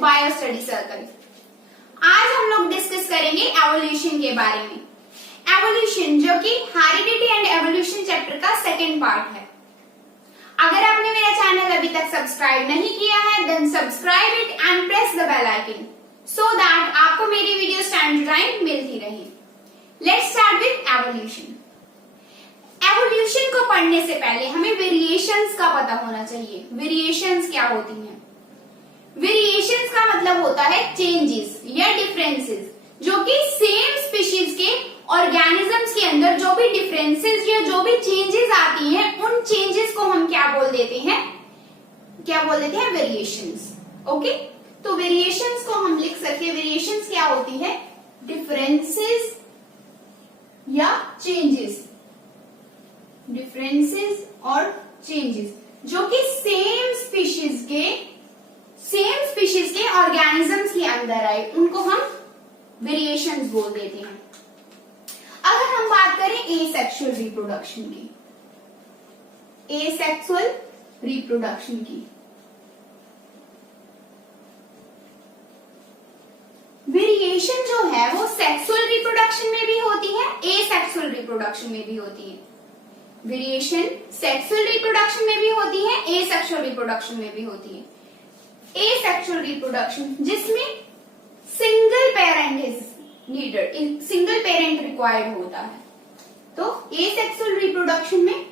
Bio study circle. आज हम लोग डिस्कस करेंगे एवोल्यूशन के बारे में। एवोल्यूशन जो कि हेरिडिटी एंड एवोल्यूशन चैप्टर का सेकेंड पार्ट है। अगर आपने मेरा चैनल अभी तक सब्सक्राइब नहीं किया है then subscribe it and press the bell icon so that आपको मेरी वीडियोस टाइम टू टाइम मिलती रहे। Let's start with evolution. Evolution को पढ़ने से पहले हमें वेरिएशंस का पता होना चाहिए। वेरिएशंस क्या होती हैं? वेरिएशंस का मतलब होता है चेंजेस या डिफरेंसेस, जो कि सेम स्पीशीज के ऑर्गेनिजम्स के अंदर जो भी डिफरेंसेस या जो भी चेंजेस आती हैं उन चेंजेस को हम क्या बोल देते हैं? वेरिएशंस। ओके, तो वेरिएशंस को हम लिख सकते हैं। वेरिएशंस क्या होती है? डिफरेंसेस या चेंजेस, डिफरेंसेस और चेंजेस जो कि सेम स्पीशीज के ऑर्गेनिजम्स के अंदर आए उनको हम वेरिएशंस बोल देते हैं। अगर हम बात करें एसेक्सुअल रिप्रोडक्शन की, वेरिएशन जो है वो सेक्सुअल रिप्रोडक्शन में भी होती है, एसेक्सुअल रिप्रोडक्शन में भी होती है। वेरिएशन सेक्सुअल रिप्रोडक्शन में भी होती है, एसेक्सुअल रिप्रोडक्शन में भी होती है। एसेक्सुअल रिप्रोडक्शन जिसमें single parent is needed, single parent required होता है, तो एसेक्सुअल रिप्रोडक्शन में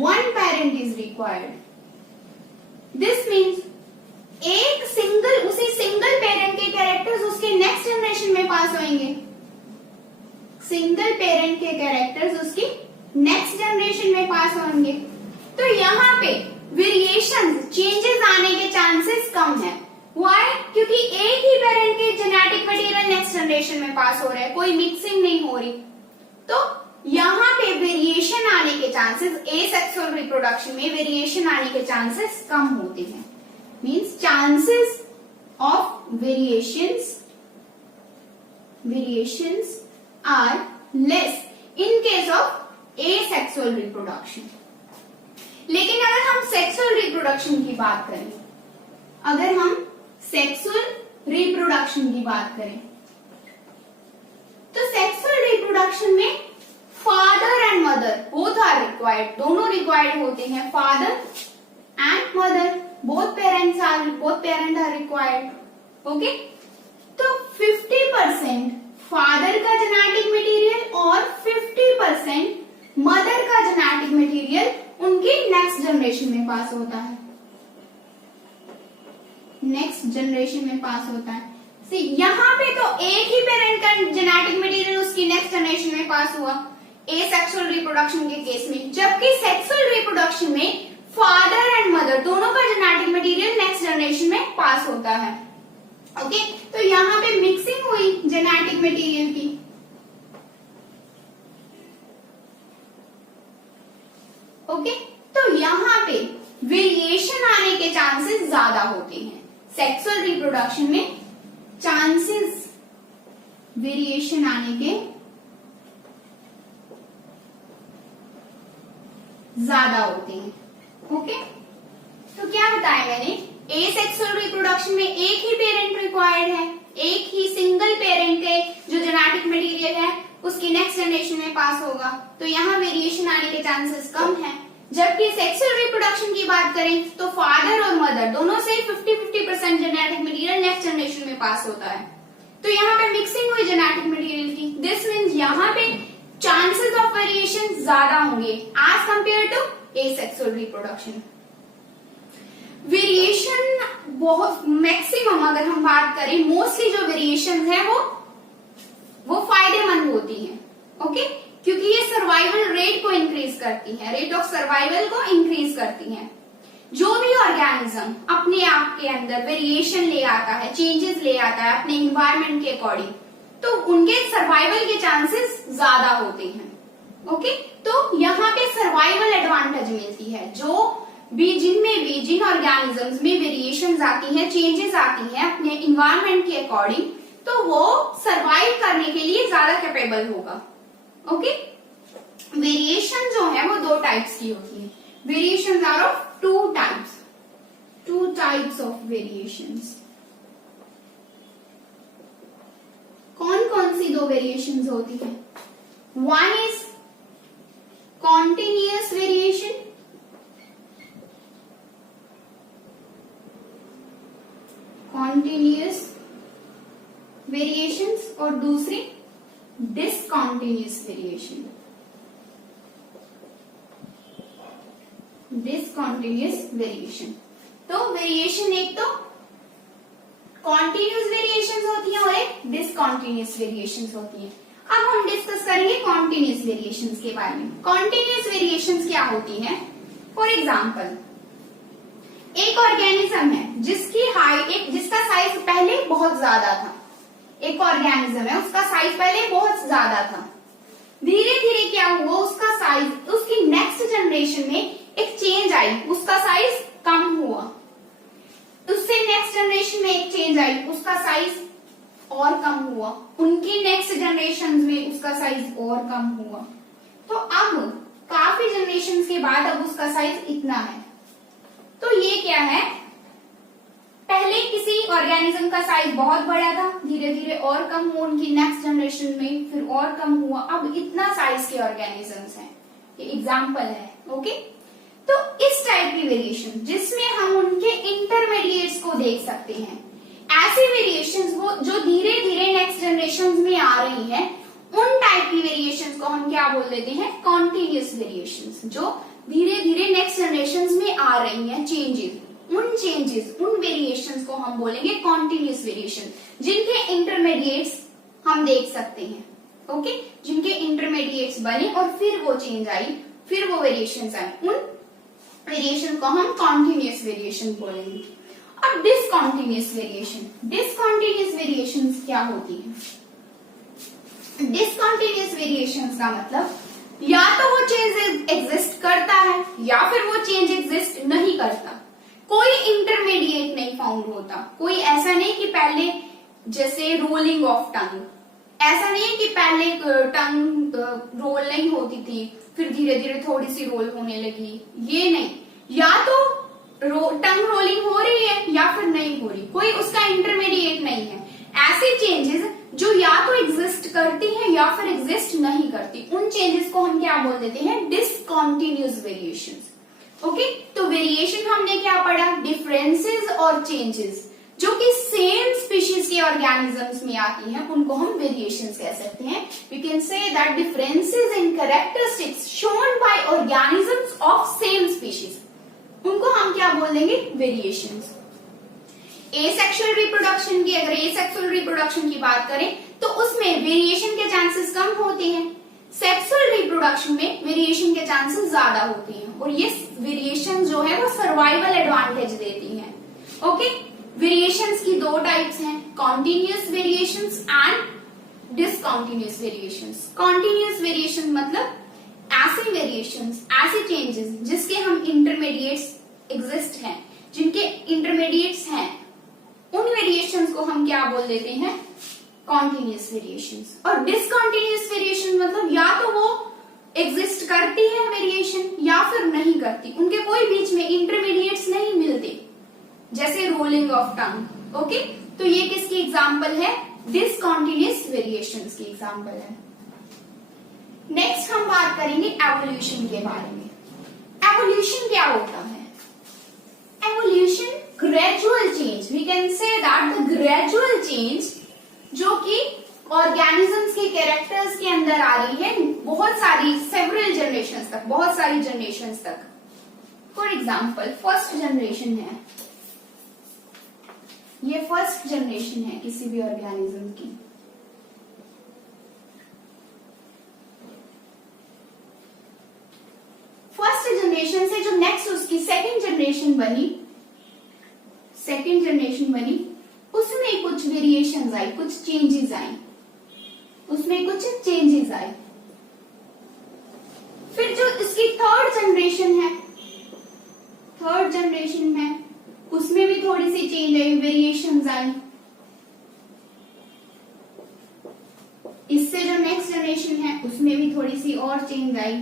one parent is required. This means उसी सिंगल पेरेंट के कैरेक्टर्स उसके नेक्स्ट जनरेशन में पास होंगे। सिंगल पेरेंट के कैरेक्टर्स उसकी नेक्स्ट जनरेशन में पास होंगे। तो यहाँ पे वेरिएशंस, चेंजेस आने के चांसेस कम है। व्हाई? क्योंकि एक ही पेरेंट के जेनेटिक मटेरियल नेक्स्ट जनरेशन में पास हो रहा है, कोई मिक्सिंग नहीं हो रही। तो यहाँ पे वेरिएशन आने के चांसेस, एसेक्सुअल रिप्रोडक्शन में वेरिएशन आने के चांसेस कम होते हैं। Means chances of variations are less in case of asexual reproduction. लेकिन अगर हम सेक्सुअल रिप्रोडक्शन की बात करें, तो सेक्सुअल रिप्रोडक्शन में father and mother both are required, दोनों रिक्वायर्ड होते हैं। Father and mother both parent are required. Okay, तो 50% फादर का जेनेटिक मटेरियल और 50% मदर का जेनेटिक मटेरियल उनके नेक्स्ट जनरेशन में पास होता है। यहाँ पे तो एक ही पेरेंट का जेनेटिक मटेरियल उसकी नेक्स्ट जनरेशन में पास हुआ एसेक्सुअल रिप्रोडक्शन के केस में, जबकि सेक्सुअल रिप्रोडक्शन में फादर एंड मदर दोनों का जेनेटिक मटेरियल नेक्स्ट जनरेशन में पास होता है। ओके, तो यहाँ पे मिक्सिंग हुई जेनेटिक मटेरियल की। ओके, तो यहाँ पे वेरिएशन आने के चांसेस ज्यादा होते हैं। सेक्सुअल रिप्रोडक्शन में चांसेस वेरिएशन आने के ज्यादा होते हैं। ओके, तो क्या बताया मैंने? एसेक्सुअल रिप्रोडक्शन में एक ही पेरेंट रिक्वायर्ड है, एक ही सिंगल पेरेंट के जो जेनेटिक मटेरियल है उसकी नेक्स्ट जनरेशन में पास होगा, तो यहाँ वेरिएशन आने के चांसेस कम है। जबकि सेक्सुअल रिप्रोडक्शन की बात करें तो फादर और मदर दोनों से 50-50% जेनेटिक मटेरियल नेक्स्ट जनरेशन में पास होता है, तो यहाँ पे मिक्सिंग हुई जेनेटिक मटेरियल की। दिस मीन्स यहाँ पे चांसेस ऑफ वेरिएशन ज्यादा होंगे as compare to asexual reproduction. Variation बहुत मैक्सिमम अगर हम बात करें, मोस्टली जो वेरिएशन है वो फायदेमंद होती है। ओके, क्योंकि ये सर्वाइवल रेट को इंक्रीज करती है, रेट ऑफ सर्वाइवल को इंक्रीज करती है। जो भी ऑर्गेनिज्म अपने आप के अंदर वेरिएशन ले आता है, चेंजेस ले आता है अपने इन्वायरमेंट के अकॉर्डिंग, तो उनके सर्वाइवल के चांसेस ज्यादा होते हैं। ओके, तो यहाँ पे सर्वाइवल एडवांटेज मिलती है। जिन ऑर्गेनिजम्स में वेरिएशंस आती हैं, चेंजेस आती हैं अपने इन्वायरमेंट के अकॉर्डिंग, तो वो सर्वाइव करने के लिए ज्यादा कैपेबल होगा। ओके, वेरिएशन जो है वो दो टाइप्स की होती है। Variations are of two types of variations. Variations होती है। One is continuous variation, continuous variations, और दूसरी डिसकॉन्टिन्यूअस वेरिएशन, डिसकॉन्टिन्यूअस वेरिएशन। तो वेरिएशन एक तो कॉन्टिन्यूअस वेरिएशंस होती है और एक डिसकॉन्टिन्यूअस वेरिएशंस होती है। अब हम डिस्कस करेंगे कॉन्टिन्यूअस वेरिएशंस के बारे में। कॉन्टिन्यूअस वेरिएशंस क्या होती है? फॉर एग्जाम्पल, एक ऑर्गेनिज्म है जिसका साइज पहले बहुत ज्यादा था। एक ऑर्गेनिज्म है, उसका साइज पहले बहुत ज्यादा था। धीरे धीरे क्या हुआ, उसका साइज, उसकी नेक्स्ट जनरेशन में एक चेंज आई, उसका साइज कम हुआ। उससे नेक्स्ट जनरेशन में एक चेंज आई, उसका साइज और कम हुआ। उनकी नेक्स्ट जनरेशन में उसका साइज और कम हुआ। तो अब काफी जनरेशन के बाद अब उसका साइज इतना है। तो ये क्या है? पहले किसी ऑर्गेनिज्म का साइज बहुत बड़ा था, धीरे धीरे और कम हुआ, उनकी नेक्स्ट जनरेशन में फिर और कम हुआ, अब इतना साइज के ऑर्गेनिजम्स हैं। ये एग्जाम्पल है। ओके, तो इस टाइप की वेरिएशन जिसमें हम उनके इंटरमीडिएट्स को देख सकते हैं, ऐसी वेरिएशंस वो जो धीरे धीरे नेक्स्ट जनरेशन में आ रही है, उन टाइप की वेरिएशंस को हम क्या बोल देते हैं? Continuous variations. जो धीरे धीरे नेक्स्ट जनरेशन में आ रही है चेंजेस, उन वेरिएशंस को हम बोलेंगे कॉन्टिन्यूअस वेरिएशन, जिनके इंटरमीडिएट्स हम देख सकते हैं। ओके, जिनके इंटरमीडिएट्स बने और फिर वो चेंज आई, फिर वो वेरिएशंस आई, उन वेरिएशन को हम कॉन्टिन्यूअस वेरिएशन बोलेंगे। अब डिसकॉन्टिन्यूअस वेरिएशन क्या होती है? डिसकॉन्टिन्यूअस वेरिएशन का मतलब या तो वो चेंज एग्जिस्ट करता है या फिर वो चेंज एग्जिस्ट नहीं करता। कोई इंटरमीडिएट नहीं फाउंड होता। कोई ऐसा नहीं कि पहले जैसे रोलिंग ऑफ टंग, ऐसा नहीं है कि पहले टंग रोल नहीं होती थी, फिर धीरे धीरे थोड़ी सी रोल होने लगी। ये नहीं, या तो टंग रोलिंग हो रही है या फिर नहीं हो रही, कोई उसका इंटरमीडिएट नहीं है। ऐसे चेंजेस जो या तो एग्जिस्ट करती है या फिर एग्जिस्ट नहीं करती, उन चेंजेस को हम क्या बोल देते हैं? Discontinuous variations. ओके, तो वेरिएशन हमने क्या पढ़ा? डिफरेंसेस और चेंजेस जो कि सेम स्पीशीज के ऑर्गेनिजम्स में आती हैं, उनको हम वेरिएशंस कह सकते हैं। We can say that differences in characteristics shown by organisms of same species, उनको हम क्या बोल देंगे? वेरिएशंस। एसेक्सुअल रिप्रोडक्शन की, अगर एसेक्सुअल रिप्रोडक्शन की बात करें तो उसमें वेरिएशन के चांसेस कम होते हैं। सेक्सुअल रिप्रोडक्शन में वेरिएशन के चांसेस ज्यादा होते हैं, और ये वेरिएशन जो है वो सर्वाइवल एडवांटेज देती है। ओके, वेरिएशंस की दो टाइप्स हैं, continuous variations and discontinuous variations. Continuous variation मतलब ऐसे वेरिएशंस, ऐसे चेंजेस जिसके हम इंटरमीडिएट्स एग्जिस्ट हैं, जिनके इंटरमीडिएट्स हैं, उन वेरिएशंस को हम क्या बोल देते हैं? Continuous variations. और डिसकॉन्टिन्यूअस वेरिएशन मतलब या तो वो एग्जिस्ट करती है वेरिएशन या फिर नहीं करती, उनके कोई बीच में इंटरमीडिएट्स नहीं मिलते, जैसे रोलिंग ऑफ टंग। ओके, तो ये किसकी एग्जाम्पल है? डिसकॉन्टिन्यूअस वेरिएशंस की एग्जाम्पल है। नेक्स्ट हम बात करेंगे एवोल्यूशन के बारे में। एवोल्यूशन क्या होता है? Evolution gradual change, we can say that the gradual change जो कि ऑर्गेनिजम्स के कैरेक्टर्स के अंदर आ रही है बहुत सारी, सेवरल जनरेशंस तक, बहुत सारी जनरेशंस तक। फॉर एग्जाम्पल, फर्स्ट जनरेशन है, ये फर्स्ट जनरेशन है किसी भी ऑर्गेनिज्म की। फर्स्ट जनरेशन से जो नेक्स्ट उसकी सेकंड जनरेशन बनी, उसमें कुछ वेरिएशंस आई, कुछ चेंजेस आई, उसमें कुछ चेंजेस आए। फिर जो इसकी थर्ड जनरेशन है, उसमें भी थोड़ी सी चेंज आई, वेरिएशंस आई। इससे जो नेक्स्ट जनरेशन है, उसमें भी थोड़ी सी और चेंज आई।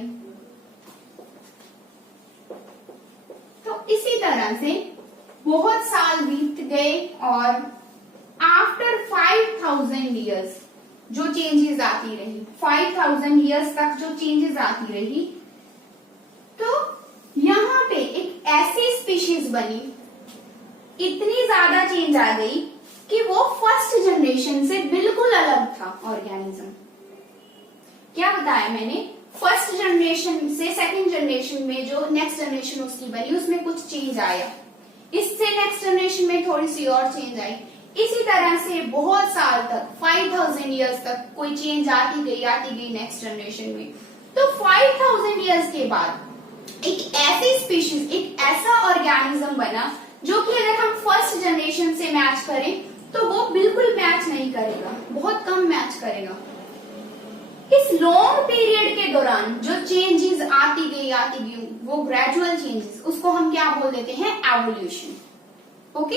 तो इसी तरह से बहुत साल बीत गए और आफ्टर 5000 years, जो चेंजेस आती रही, 5000 ईयर्स तक जो चेंजेस आती रही, तो यहाँ पे एक ऐसी स्पीशीज बनी, इतनी ज्यादा चेंज आ गई कि वो फर्स्ट जनरेशन से बिल्कुल अलग था ऑर्गेनिज्म। क्या बताया मैंने, फर्स्ट जनरेशन से सेकंड जनरेशन में जो नेक्स्ट जनरेशन उसकी बनी उसमें कुछ चेंज आया, इससे नेक्स्ट जनरेशन में थोड़ी सी और चेंज आई, इसी तरह से बहुत साल तक 5000 ईयर्स तक कोई चेंज आती गई नेक्स्ट जनरेशन में। तो 5000 ईयर्स के बाद एक ऐसी स्पीशीज, एक ऐसा ऑर्गेनिज्म बना जो कि अगर हम फर्स्ट जनरेशन से मैच करें तो वो बिल्कुल मैच नहीं करेगा, बहुत कम मैच करेगा। इस लॉन्ग पीरियड के दौरान जो चेंजेस आती गई वो ग्रेजुअल चेंजेस, उसको हम क्या बोल देते हैं, एवोल्यूशन। ओके,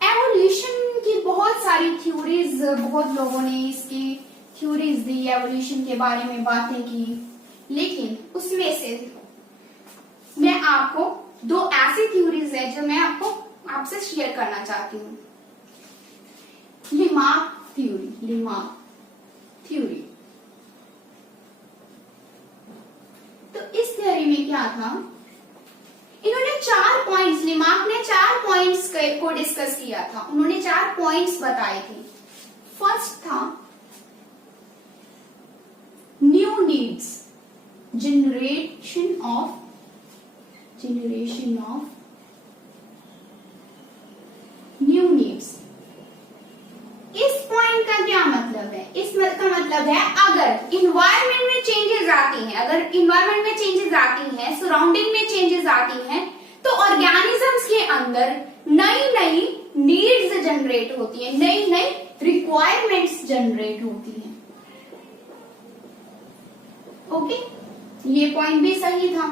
एवोल्यूशन की बहुत सारी थ्योरीज, बहुत लोगों ने इसकी थ्योरीज दी, एवोल्यूशन के बारे में बातें की, लेकिन उसमें से मैं आपको दो ऐसी थ्योरीज है जो मैं आपसे शेयर करना चाहती हूँ। लिमार्क थ्योरी। तो इस थ्योरी में क्या था, इन्होंने 4 पॉइंट्स, लिमार्क ने 4 पॉइंट्स को डिस्कस किया था। उन्होंने 4 पॉइंट्स बताए थे। फर्स्ट था new needs, generation of new needs. इस पॉइंट का क्या मतलब है, इसका मतलब है अगर इन्वायरमेंट में चेंजेस आती हैं, अगर इन्वायरमेंट में चेंजेस आती हैं, सराउंडिंग में चेंजेस आती हैं, तो ऑर्गेनिजम्स के अंदर नई नई नीड्स जनरेट होती है, नई नई रिक्वायरमेंट्स जनरेट होती हैं। ओके, ये पॉइंट भी सही था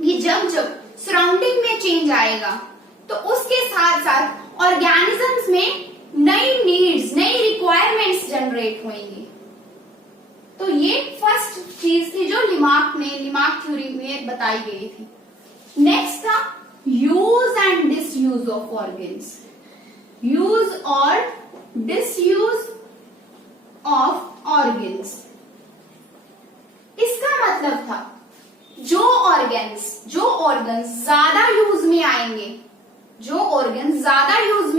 कि जब जब सराउंडिंग में चेंज आएगा तो उसके साथ साथ ऑर्गेनिजम्स में नई नीड्स, नई रिक्वायरमेंट्स जनरेट होंगी। तो ये फर्स्ट चीज थी जो लिमार्क थ्योरी में बताई गई थी। नेक्स्ट था use and disuse of organs, use और डिसयूज ऑफ ऑर्गन्स। इसका मतलब था जो ऑर्गन्स ज्यादा यूज में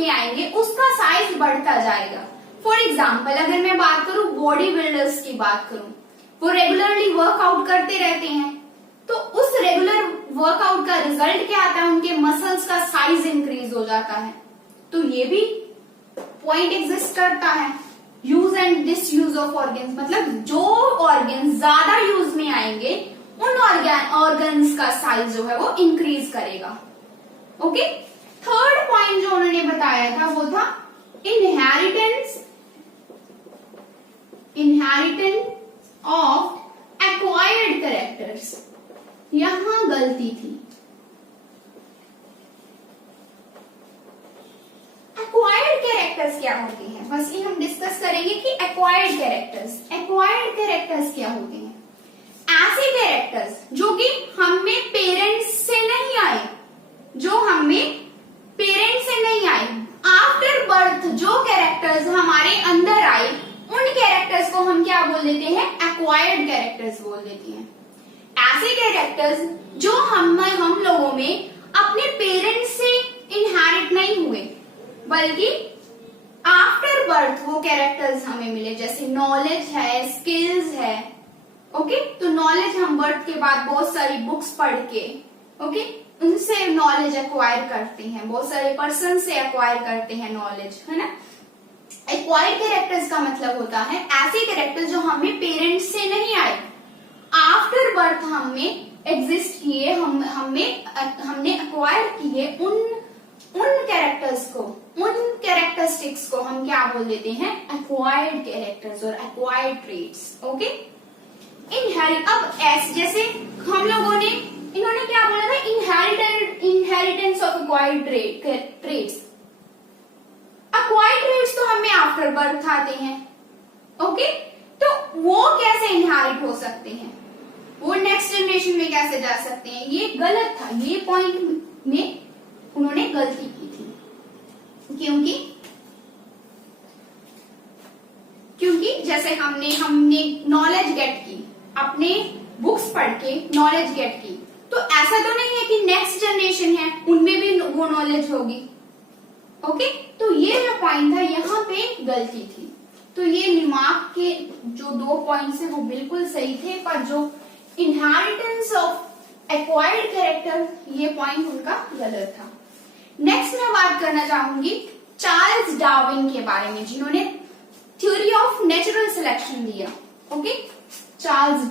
आएंगे, उसका साइज बढ़ता जाएगा। फॉर एग्जाम्पल अगर मैं बात करूं बॉडी बिल्डर्स की बात करूं, वो रेगुलरली वर्कआउट करते रहते हैं, तो उस रेगुलर वर्कआउट का रिजल्ट क्या आता है, उनके मसल्स का साइज इंक्रीज हो जाता है। तो ये भी पॉइंट एग्जिस्ट करता है, use and disuse of organs, मतलब जो ऑर्गन्स ज्यादा यूज में आएंगे उन ऑर्गन्स का साइज जो है वो इंक्रीज करेगा। ओके, थर्ड पॉइंट जो उन्होंने बताया था वो था इनहेरिटेंस ऑफ एक्वायर्ड कैरेक्टर्स। यहां गलती थी, एक्वायर्ड कैरेक्टर्स क्या होते हैं, बस ये हम डिस्कस करेंगे कि एक्वायर्ड कैरेक्टर्स क्या होते हैं। ऐसे कैरेक्टर्स जो कि हमें पेरेंट्स से नहीं आए, आफ्टर बर्थ जो कैरेक्टर्स हमारे अंदर आए, उन कैरेक्टर्स को हम क्या बोल देते हैं, एक्वायर्ड कैरेक्टर्स बोल देते हैं। ऐसे कैरेक्टर्स जो हम लोगों में अपने पेरेंट्स से इनहेरिट नहीं हुए, बल्कि आफ्टर बर्थ वो कैरेक्टर्स हमें मिले, जैसे नॉलेज है, स्किल्स है। ओके, तो नॉलेज हम बर्थ के बाद बहुत सारी बुक्स पढ़ के, ओके, उनसे नॉलेज एक्वायर करते हैं, बहुत सारे पर्सन से एक्वायर करते हैं नॉलेज, है ना। एक्वायर्ड कैरेक्टर्स का मतलब होता है ऐसे कैरेक्टर्स जो हमें पेरेंट्स से नहीं आए, आफ्टर बर्थ हमें एग्जिस्ट किए, हमने एक्वायर किए, उन कैरेक्टर्स को, उन कैरेक्टरिस्टिक्स को हम क्या बोल देते हैं, एक्वायर्ड कैरेक्टर्स और एक्वायर्ड ट्रेट्स। ओके, अब जैसे हम लोगों ने, इन्होंने क्या बोला था, inheritance of acquired traits. Acquired traits तो हमें आफ्टर बर्थ आते हैं। ओके, तो वो कैसे इनहेरिट हो सकते हैं, वो नेक्स्ट जनरेशन में कैसे जा सकते हैं, ये गलत था। ये पॉइंट में उन्होंने गलती की थी, क्योंकि जैसे हमने नॉलेज गेट की, अपने बुक्स पढ़ के नॉलेज गेट की, तो ऐसा तो नहीं है कि नेक्स्ट जनरेशन है उनमें भी वो नॉलेज होगी। ओके, तो ये जो पॉइंट था यहाँ पे गलती थी। तो ये निमार्क के जो 2 पॉइंट्स है वो बिल्कुल सही थे, पर जो इनहेरिटेंस ऑफ एक्वायर्ड कैरेक्टर ये पॉइंट उनका गलत था। नेक्स्ट मैं बात करना चाहूंगी चार्ल्स डार्विन के बारे में, जिन्होंने थ्योरी ऑफ नेचुरल सिलेक्शन दिया। ओके, चार्ल्स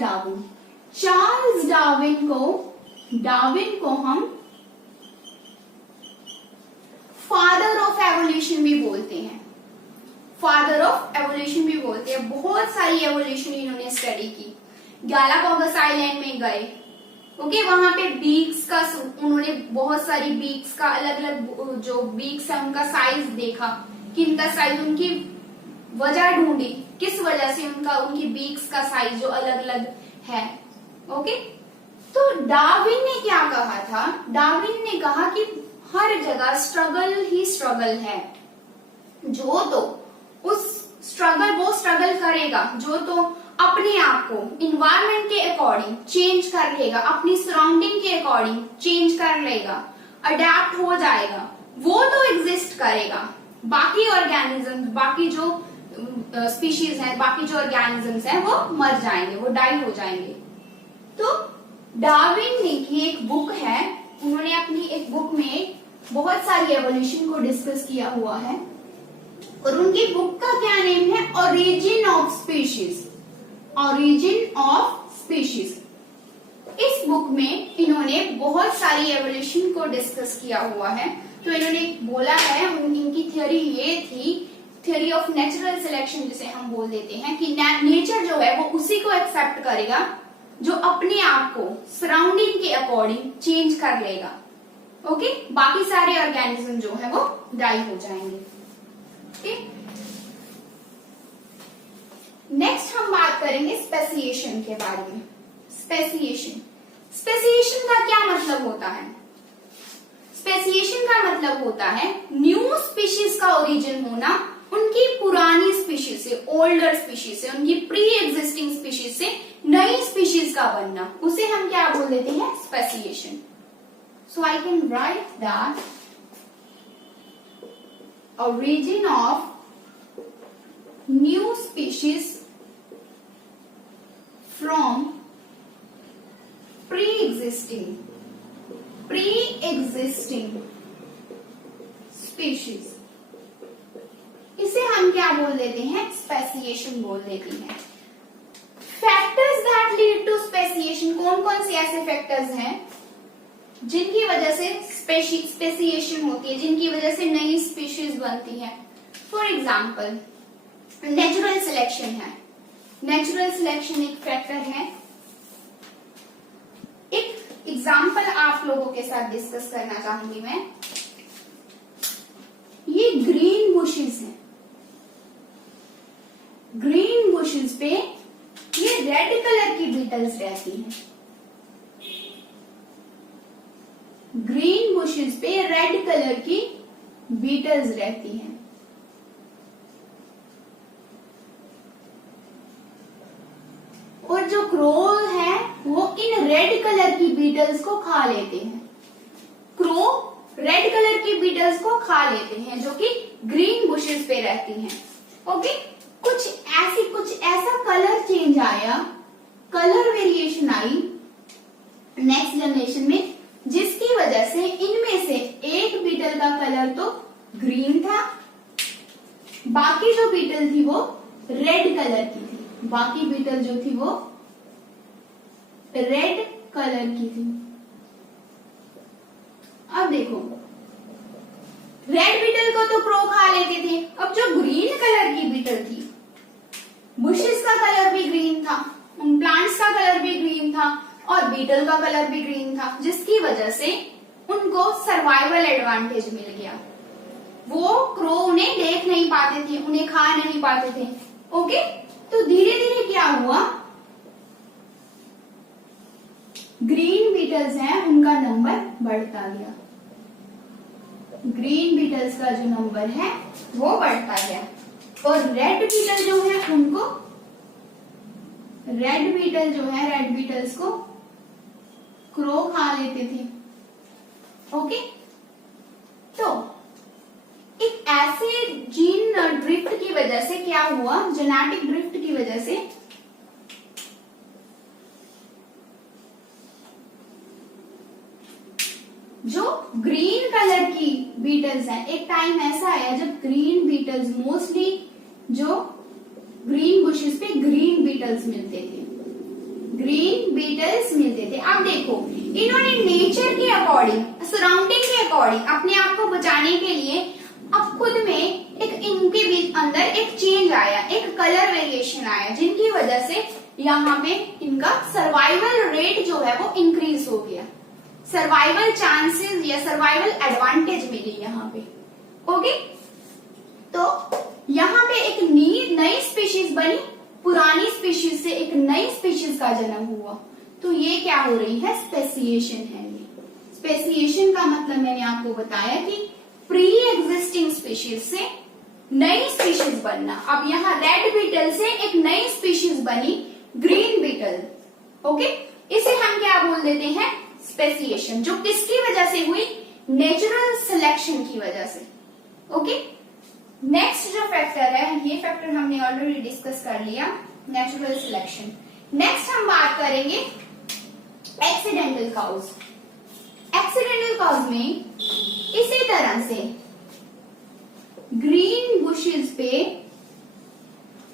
डार्विन को हम फादर ऑफ एवोल्यूशन भी बोलते हैं, बहुत सारी एवोल्यूशन इन्होंने स्टडी की। गैलापागोस आइलैंड में गए, ओके, वहां पे बीक्स का उन्होंने बहुत सारी बीक्स का अलग अलग जो बीक्स है उनका साइज देखा, किनका साइज, उनकी वजह ढूंढी, किस वजह से उनकी बीक्स का साइज जो अलग अलग है। ओके, तो डार्विन ने क्या कहा था? डार्विन ने कहा कि हर जगह स्ट्रगल ही स्ट्रगल है, जो तो उस वो स्ट्रगल करेगा, जो तो अपने आप को इन्वायरमेंट के अकॉर्डिंग चेंज कर लेगा, अपनी सराउंडिंग के अकॉर्डिंग चेंज कर लेगा, अडेप्ट हो जाएगा, वो तो एग्जिस्ट करेगा। बाकी ऑर्गेनिज्म, बाकी जो स्पीशीज है, बाकी जो ऑर्गेनिजम्स हैं वो मर जाएंगे, वो डाई हो जाएंगे। तो डार्विन ने की एक बुक है, उन्होंने अपनी एक बुक में बहुत सारी एवोल्यूशन को डिस्कस किया हुआ है, और उनकी बुक का क्या नेम है? Origin of species. इस बुक में इन्होंने बहुत सारी एवोल्यूशन को डिस्कस किया हुआ है। तो इन्होंने बोला है, इनकी थ्योरी ये थी, थ्योरी ऑफ नेचुरल सिलेक्शन जिसे हम बोल देते हैं, कि नेचर जो है वो उसी को एक्सेप्ट करेगा जो अपने आप को सराउंडिंग के अकॉर्डिंग चेंज कर लेगा। ओके, बाकी सारे ऑर्गेनिज्म जो है वो डाई हो जाएंगे। नेक्स्ट हम बात करेंगे स्पेसिएशन के बारे में। स्पेसिएशन का क्या मतलब होता है? स्पेसिएशन का मतलब होता है न्यू स्पीशीज का ओरिजिन होना उनकी पुरानी स्पीशीज से, ओल्डर स्पीशीज से, उनकी प्री एग्जिस्टिंग स्पीशीज से नई स्पीशीज का बनना, उसे हम क्या बोल देते हैं? Speciation. So I can write that origin of new species from pre-existing species, इसे हम क्या बोल देते हैं? स्पेसिएशन बोल देते हैं। Factors that lead to speciation, कौन कौन से ऐसे फैक्टर्स हैं जिनकी वजह से स्पेसिएशन होती है, जिनकी वजह से नई स्पीशीज बनती है? फॉर एग्जाम्पल नेचुरल सिलेक्शन है। नेचुरल सिलेक्शन एक फैक्टर है। एक एग्जाम्पल आप लोगों के साथ डिस्कस करना चाहूंगी मैं। ये ग्रीन बुशेस हैं, ग्रीन बुशेस पे ये रेड कलर की बीटल्स रहती हैं। ग्रीन बुशेस पे रेड कलर की बीटल्स रहती हैं। और जो क्रो है वो इन रेड कलर की बीटल्स को खा लेते हैं। क्रो रेड कलर की बीटल्स को खा लेते हैं जो कि ग्रीन बुशेस पे रहती हैं। ओके, कुछ ऐसा कलर चेंज आया, कलर वेरिएशन आई नेक्स्ट जनरेशन में, जिसकी वजह से इनमें से एक बीटल का कलर तो ग्रीन था, बाकी जो बीटल थी वो रेड कलर की थी। बाकी बीटल जो थी वो रेड कलर की थी। अब देखो, रेड बीटल को तो क्रो खा लेते थे, अब जो ग्रीन कलर की बीटल थी, बुशेस का कलर भी ग्रीन था, उन प्लांट्स का कलर भी ग्रीन था और बीटल का कलर भी ग्रीन था, जिसकी वजह से उनको सर्वाइवल एडवांटेज मिल गया। वो क्रो उन्हें देख नहीं पाते थे, उन्हें खा नहीं पाते थे। ओके, तो धीरे धीरे क्या हुआ, ग्रीन बीटल्स हैं उनका नंबर बढ़ता गया। ग्रीन बीटल्स का जो नंबर है वो बढ़ता गया और रेड बीटल जो है उनको रेड बीटल जो है, रेड बीटल्स को क्रो खा लेते थे। ओके, तो एक ऐसे जीन ड्रिफ्ट की वजह से क्या हुआ, जेनेटिक ड्रिफ्ट की वजह से जो ग्रीन कलर की बीटल्स हैं, एक टाइम ऐसा आया जब ग्रीन बीटल्स, मोस्टली जो ग्रीन बुशेस पे ग्रीन बीटल्स मिलते थे, ग्रीन बीटल्स मिलते थे। अब देखो, इन्होंने नेचर के अकॉर्डिंग, सराउंडिंग के अकॉर्डिंग अपने आप को बचाने के लिए अब खुद में एक इनके बीच अंदर एक चेंज आया, एक कलर वेरिएशन आया, जिनकी वजह से यहाँ पे इनका सर्वाइवल रेट जो है वो इंक्रीज हो गया, सर्वाइवल चांसेस या सर्वाइवल एडवांटेज मिली यहाँ पे। ओके, तो यहाँ पे एक नई स्पीशीज बनी, पुरानी स्पीशीज से एक नई स्पीशीज का जन्म हुआ। तो ये क्या हो रही है, स्पेसिएशन है। ये स्पेसिएशन का मतलब मैंने आपको बताया कि प्री एग्जिस्टिंग स्पीशीज से नई स्पीशीज बनना। अब यहाँ रेड बीटल से एक नई स्पीशीज बनी, ग्रीन बीटल। ओके, इसे हम क्या बोल देते हैं, स्पेसिएशन, जो किसकी वजह से हुई, नेचुरल सिलेक्शन की वजह से। ओके, नेक्स्ट जो फैक्टर है, ये फैक्टर हमने ऑलरेडी डिस्कस कर लिया, नेचुरल सिलेक्शन। नेक्स्ट हम बात करेंगे एक्सीडेंटल कॉज। एक्सीडेंटल कॉज में इसी तरह से ग्रीन बुशेस पे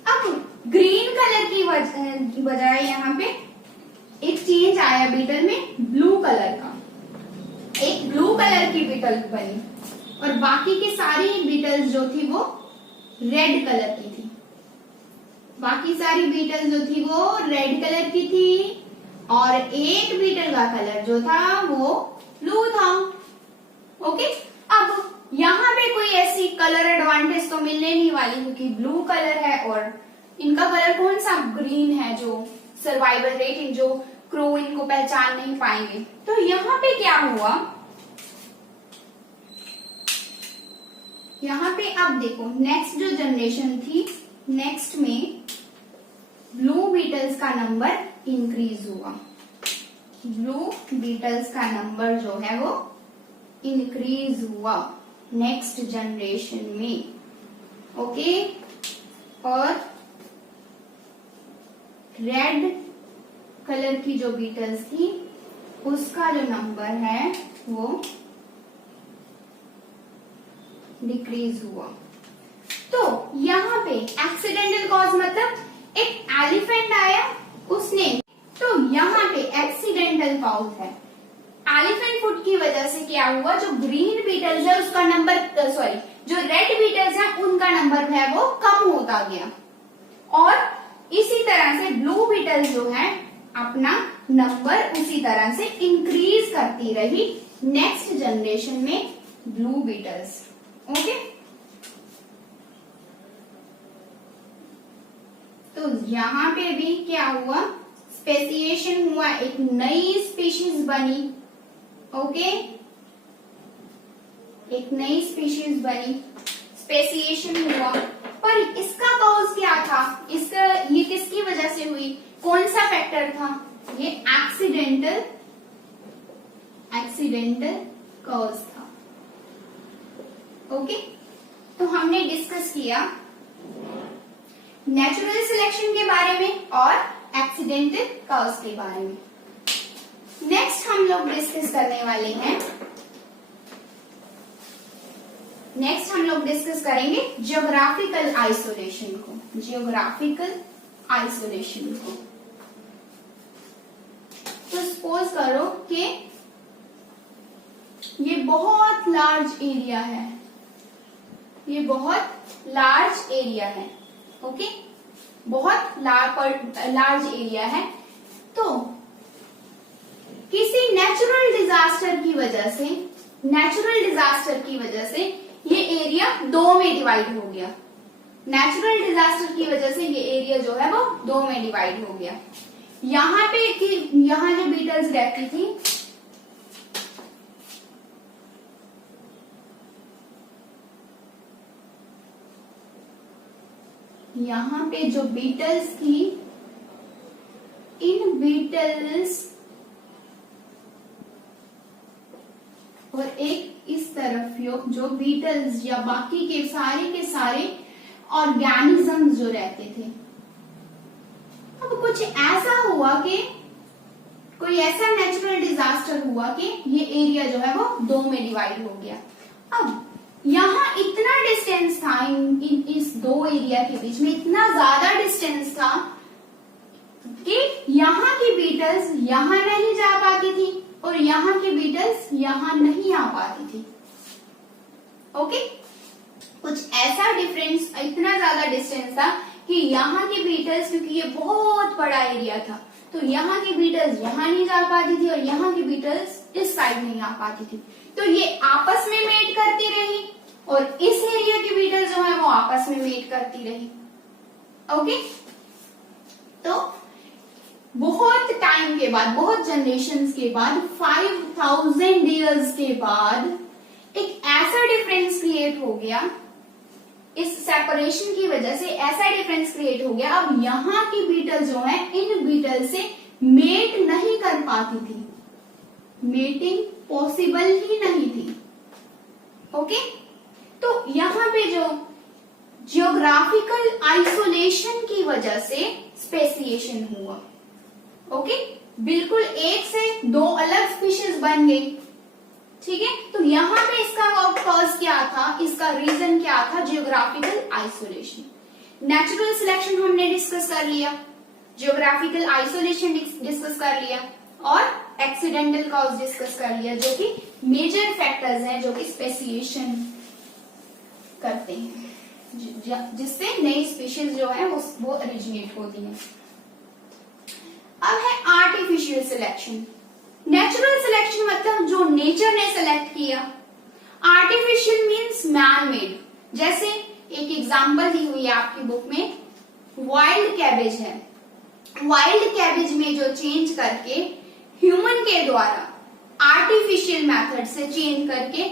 अब ग्रीन कलर की बजाय यहाँ पे एक चेंज आया बीटल में, ब्लू कलर का, एक ब्लू कलर की बीटल बनी और बाकी की सारी बीटल्स जो थी वो रेड कलर की थी। बाकी सारी बीटल्स जो थी वो रेड कलर की थी और एक बीटल का कलर जो था वो ब्लू था। ओके, अब यहाँ पे कोई ऐसी कलर एडवांटेज तो मिलने नहीं वाली, क्योंकि ब्लू कलर है और इनका कलर कौन सा, ग्रीन है, जो सर्वाइवल रेट, जो क्रो इनको पहचान नहीं पाएंगे। तो यहाँ पे क्या हुआ, यहाँ पे अब देखो नेक्स्ट जो जनरेशन थी, नेक्स्ट में ब्लू बीटल्स का नंबर इंक्रीज हुआ, ब्लू बीटल्स का नंबर जो है वो इंक्रीज हुआ नेक्स्ट जनरेशन में। ओके, और रेड कलर की जो बीटल्स थी उसका जो नंबर है वो डिक्रीज हुआ। तो यहाँ पे एक्सीडेंटल कॉज मतलब एक एलिफेंट आया उसने, तो यहाँ पे एक्सीडेंटल कॉज है, एलिफेंट फुट की वजह से क्या हुआ, जो ग्रीन बीटल्स है उसका नंबर, सॉरी जो रेड बीटल्स है उनका नंबर है वो कम होता गया, और इसी तरह से ब्लू बीटल्स जो है अपना नंबर उसी तरह से इंक्रीज करती रही नेक्स्ट जनरेशन में ब्लू बीटल्स। ओके, तो यहाँ पे भी क्या हुआ, स्पेसिएशन हुआ, एक नई स्पीशीज बनी। ओके, एक नई स्पीशीज बनी, स्पेसिएशन हुआ, पर इसका कॉज क्या था, इसका ये किसकी वजह से हुई, कौन सा फैक्टर था, ये एक्सीडेंटल कॉज था। ओके, तो हमने डिस्कस किया नेचुरल सिलेक्शन के बारे में और एक्सीडेंटल कॉज के बारे में। नेक्स्ट हम लोग डिस्कस करने वाले हैं, नेक्स्ट हम लोग डिस्कस करेंगे जियोग्राफिकल आइसोलेशन को, जियोग्राफिकल आइसोलेशन को। तो सपोज करो कि ये बहुत लार्ज एरिया है, ये बहुत लार्ज एरिया है। ओके, बहुत लार्ज एरिया है, तो किसी नेचुरल डिजास्टर की वजह से ये एरिया दो में डिवाइड हो गया, नेचुरल डिजास्टर की वजह से ये एरिया जो है वो दो में डिवाइड हो गया। यहाँ पे यहाँ जो बीटल्स रहती थी, यहाँ पे जो बीटल्स थी बीटल्स और एक इस तरफ जो बीटल्स या बाकी के सारे ऑर्गेनिज्म जो रहते थे। अब कुछ ऐसा हुआ कि कोई ऐसा नेचुरल डिजास्टर हुआ कि ये एरिया जो है वो दो में डिवाइड हो गया। अब यहाँ इतना डिस्टेंस था इस दो एरिया के बीच में, इतना ज्यादा डिस्टेंस था कि यहाँ की बीटल्स यहाँ नहीं जा पाती थी और यहाँ की बीटल्स यहाँ नहीं आ पाती थी। ओके, कुछ ऐसा डिफरेंस, इतना ज्यादा डिस्टेंस था कि यहाँ की बीटल्स, क्योंकि ये बहुत बड़ा एरिया था, तो यहाँ की बीटल्स यहाँ नहीं जा पाती थी और यहाँ की बीटल्स इस साइड नहीं आ पाती थी। तो ये आपस में मेट करती रही और इस एरिया की बीटल्स जो है वो आपस में मेट करती रही। ओके, तो बहुत टाइम के बाद, बहुत जनरेशंस के बाद, 5000 ईयर्स के बाद एक ऐसा डिफरेंस क्रिएट हो गया, इस सेपरेशन की वजह से ऐसा डिफरेंस क्रिएट हो गया। अब यहाँ की बीटल जो है इन बीटल से मेट नहीं कर पाती थी, मेटिंग पॉसिबल ही नहीं थी। ओके, तो यहाँ पे जो जियोग्राफिकल आइसोलेशन की वजह से स्पेसिएशन हुआ। ओके, बिल्कुल एक से दो अलग स्पीशीज बन गई। ठीक है, तो यहाँ पे इसका कॉज क्या था, इसका रीजन क्या था? Geographical isolation. नेचुरल सिलेक्शन हमने डिस्कस कर लिया, जियोग्राफिकल आइसोलेशन डिस्कस कर लिया और एक्सीडेंटल कॉज डिस्कस कर लिया, जो कि मेजर फैक्टर्स हैं जो कि स्पेसिएशन करते हैं, जिससे नई स्पीशीज जो है वो ओरिजिनेट होती है। अब है आर्टिफिशियल सिलेक्शन। नेचुरल सिलेक्शन मतलब जो नेचर ने सेलेक्ट किया, आर्टिफिशियल मीन्स मैन मेड। जैसे एक एग्जांपल दी हुई है आपकी बुक में, वाइल्ड कैबेज है। वाइल्ड कैबेज में जो चेंज करके ह्यूमन के द्वारा आर्टिफिशियल मेथड से चेंज करके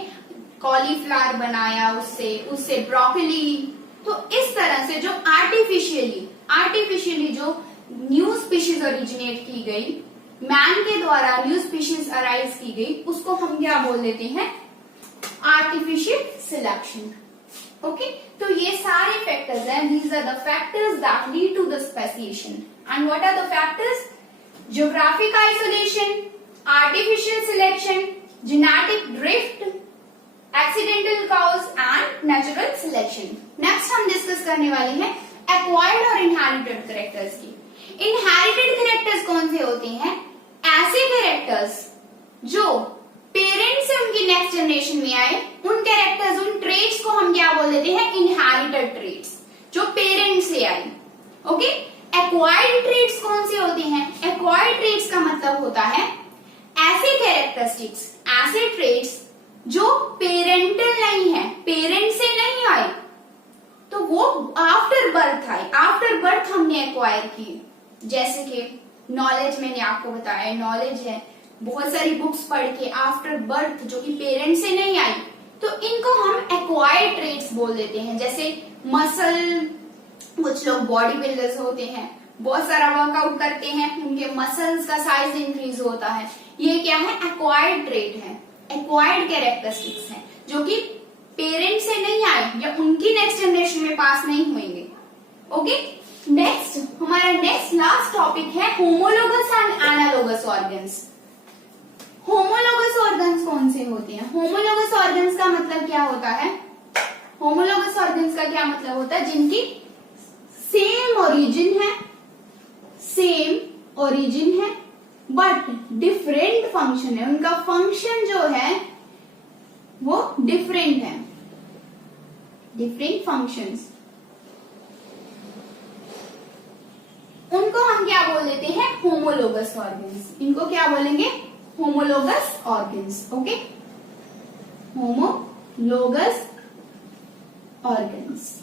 कॉलीफ्लावर बनाया, उससे ब्रोकली। तो इस तरह से जो आर्टिफिशियली जो न्यू स्पीशीज ओरिजिनेट की गई, मैन के द्वारा न्यू स्पीशीज अराइज की गई, उसको हम क्या बोल देते हैं? Artificial selection. ओके, तो ये सारे फैक्टर्स हैं, these are the factors that lead to the speciation. And what are the factors? Geographic isolation, artificial selection, genetic drift, accidental cause and natural selection. Next हम डिस्कस करने वाले हैं acquired और inherited characters की। Inherited characters कौन से होते हैं? ऐसे कैरेक्टर्स जो पेरेंट्स से उनकी नेक्स्ट जनरेशन में आए, उन कैरेक्टर्स, उन ट्रेट्स को हम क्या बोल देते हैं? इनहेरिटेड ट्रेट्स, जो पेरेंट्स से आए। ओके, एक्वायर्ड ट्रेट्स कौन से होते हैं? एक्वायर्ड ट्रेट्स का मतलब होता है ऐसे कैरेक्टरिस्टिक्स, ऐसे ट्रेट्स जो पेरेंटल नहीं है, पेरेंट्स से नहीं आए, तो वो आफ्टर बर्थ आए, आफ्टर बर्थ हमने एक्वायर की। जैसे कि नॉलेज, मैंने आपको बताया नॉलेज है, बहुत सारी बुक्स पढ़ के आफ्टर बर्थ जो कि पेरेंट्स से नहीं आई, तो इनको हम एक्वायर्ड ट्रेट्स बोल देते हैं। जैसे मसल, कुछ लोग बॉडी बिल्डर्स होते हैं, बहुत सारा वर्कआउट करते हैं, उनके मसल्स का साइज इंक्रीज होता है, ये क्या है? एक्वायर्ड ट्रेट है, एक्वायर्ड कैरेक्टरिस्टिक्स है, जो कि पेरेंट्स से नहीं आए या उनकी नेक्स्ट जनरेशन में पास नहीं होंगे। ओके, नेक्स्ट हमारा लास्ट टॉपिक है homologous and analogous organs. Homologous organs कौन से होते हैं? होमोलोगस ऑर्गन्स का मतलब क्या होता है? होमोलोगस ऑर्गन्स का क्या मतलब होता है? जिनकी सेम ओरिजिन है बट डिफरेंट फंक्शन है, उनका फंक्शन जो है वो डिफरेंट है, डिफरेंट फंक्शंस, उनको हम क्या बोल देते हैं? Homologous organs. इनको क्या बोलेंगे? Homologous organs. Okay, homologous organs.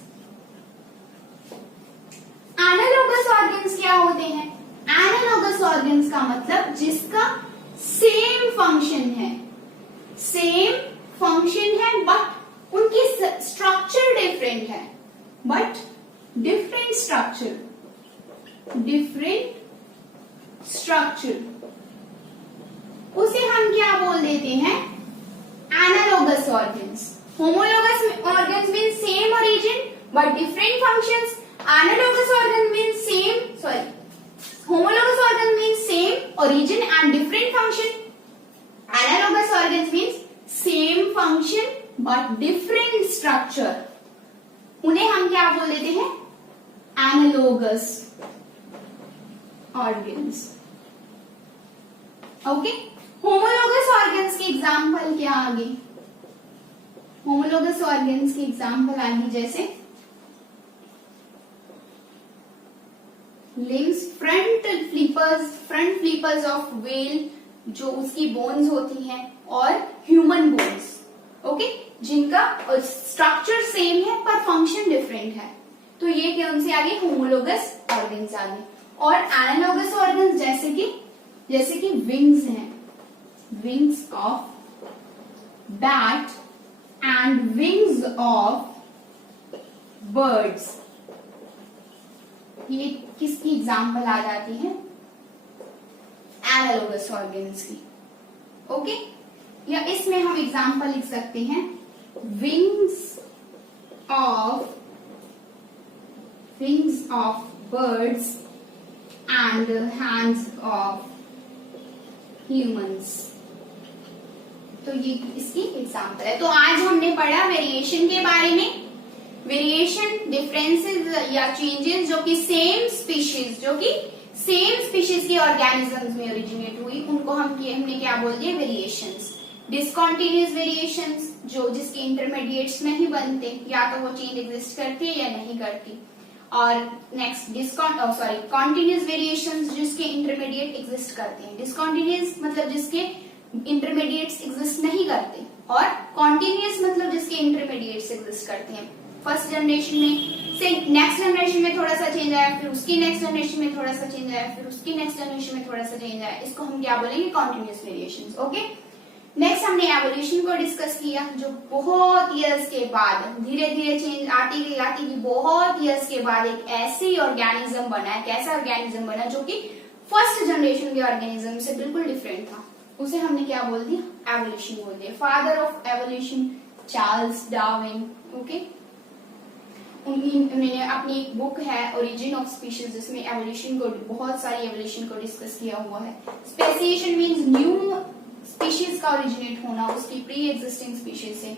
Analogous organs क्या होते हैं? एनालोगस ऑर्गन्स का मतलब जिसका सेम फंक्शन है, बट उनकी स्ट्रक्चर डिफरेंट है, बट डिफरेंट स्ट्रक्चर, उसे हम क्या बोल देते हैं, analogous organs. Homologous organs mean same origin but different functions, analogous organ mean homologous organ means same origin and different function, analogous organs means same function but different structure, उन्हें हम क्या बोल देते हैं, analogous organs. Okay, homologous organs के example क्या आगे, homologous organs के एग्जाम्पल आगे जैसे limbs, front flippers of whale, जो उसकी बोन्स होती हैं, और ह्यूमन बोन्स, ओके, जिनका स्ट्रक्चर सेम है पर फंक्शन डिफरेंट है, तो ये क्या उनसे आगे होमोलोगस ऑर्गन्स आगे। और एनालोगस ऑर्गन्स जैसे कि विंग्स हैं, wings of bat and wings of birds, ये किसकी एग्जाम्पल आ जाती है, एनालोगस ऑर्गन्स की। ओके, या इसमें हम एग्जाम्पल लिख सकते हैं, wings of birds and hands of humans, तो ये इसकी एग्जाम्पल है। तो आज हमने पढ़ा वेरिएशन के बारे में, वेरिएशन, डिफरेंसेस या चेंजेस जो कि सेम स्पीशीज के ऑर्गेनिजम्स में ओरिजिनेट हुई, उनको हमने क्या बोल दिया, वेरिएशंस। डिसकंटिन्यूअस वेरिएशंस, जो जिसके इंटरमीडिएट्स नहीं बनते, या तो वो चेंज एग्जिस्ट करती है या नहीं करती। और नेक्स्ट कॉन्टिन्यूअस वेरिएशंस, जिसके इंटरमीडिएट एग्जिस्ट करते हैं। डिसकंटिन्यूअस मतलब जिसके इंटरमीडिएट्स एग्जिस्ट नहीं करते, और कॉन्टिन्यूअस मतलब जिसके इंटरमीडिएट्स एग्जिस्ट करते हैं। फर्स्ट जनरेशन में से नेक्स्ट जनरेशन में थोड़ा सा चेंज आया, फिर उसकी नेक्स्ट जनरेशन में थोड़ा सा चेंज आया, फिर उसकी नेक्स्ट जनरेशन में थोड़ा सा चेंज आया, इसको हम क्या बोलेंगे, कॉन्टिन्यूअस वेरिएशंस। ओके, नेक्स्ट हमने एवोल्यूशन को डिस्कस किया, जो बहुत ईयर्स के बाद धीरे धीरे चेंज आती गई, बहुत ईयर्स के बाद एक ऐसी ऑर्गेनिज्म बना, एक ऐसा ऑर्गेनिज्म बना जो कि फर्स्ट जनरेशन के ऑर्गेनिज्म से बिल्कुल डिफरेंट था, उसे हमने क्या बोल दिया, एवोल्यूशन बोल दिया। Father of evolution Charles Darwin. Okay, उन्होंने अपनी एक बुक है ओरिजिन ऑफ स्पीशीज, जिसमें एवोल्यूशन को, बहुत सारी एवोल्यूशन को डिस्कस किया हुआ है। स्पेसिएशन मींस न्यू स्पीशीज का ओरिजिनेट होना उसकी प्री एग्जिस्टिंग स्पीशीज से।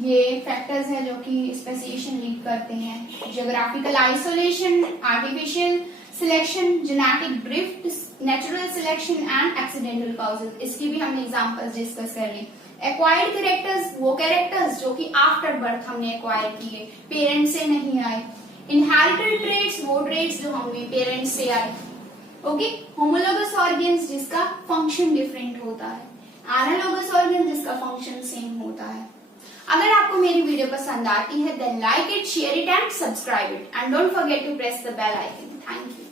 ये फैक्टर्स हैं जो कि स्पेसिएशन लीड करते हैं। Geographical isolation, artificial selection, genetic drift, natural selection and accidental causes, इसकी भी हमने एग्जांपल्स डिस्कस कर ली। एक्वायर्ड कैरेक्टर्स, वो कैरेक्टर्स जो कि आफ्टर बर्थ हमने एक्वायर किए, पेरेंट्स से नहीं आए। इनहेरिटेड ट्रेट्स, वो ट्रेट्स जो हमें पेरेंट्स से आए। ओके, होमोलोगस ऑर्गन्स जिसका फंक्शन डिफरेंट होता है, एनालोगस ऑर्गन जिसका फंक्शन सेम होता है। अगर आपको मेरी वीडियो पसंद आती है, then like it, share it and subscribe it, and don't forget to press the bell icon. Thank you.